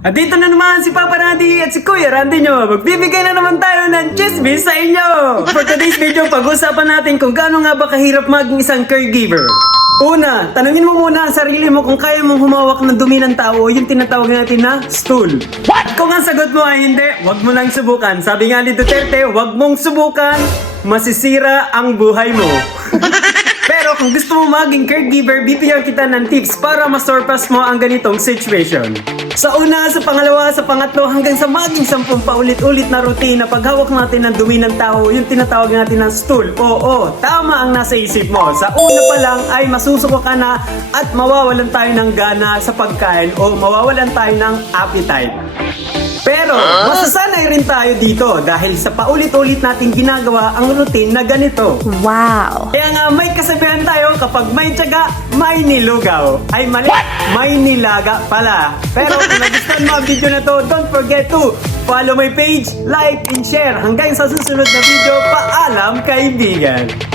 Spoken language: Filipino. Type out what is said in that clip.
At dito na naman si Papa Randy at si Kuya Randy nyo. Magbibigay na naman tayo ng chismis sa inyo. For today's video, pag-usapan natin kung gaano nga ba kahirap maging isang caregiver. Una, tanungin mo muna ang sarili mo kung kaya mong humawak ng dumi ng tao o yung tinatawag natin na stool. At kung ang sagot mo ay hindi, wag mo lang subukan. Sabi nga ni Duterte, wag mong subukan, masisira ang buhay mo. Pero kung gusto mo maging caregiver, bibigyan kita ng tips para masurpass mo ang ganitong situation. Sa una, sa pangalawa, sa pangatlo, hanggang sa maging 10 paulit-ulit na routine na paghawak natin ng dumi ng tao, yung tinatawag natin ng stool. Oo, tama ang nasa isip mo. Sa una pa lang ay masusuko ka na at mawawalan tayo ng gana sa pagkain o mawawalan tayo ng appetite. Pero, masasanay rin tayo dito dahil sa paulit-ulit natin ginagawa ang routine na ganito. Wow! Kaya nga may kasabihan tayo kapag may tiyaga, may nilugaw. Ay mali, may nilaga pala. Pero kung nagustuhan mo ang video na to, don't forget to follow my page, like, and share. Hanggang sa susunod na video, paalam kaibigan!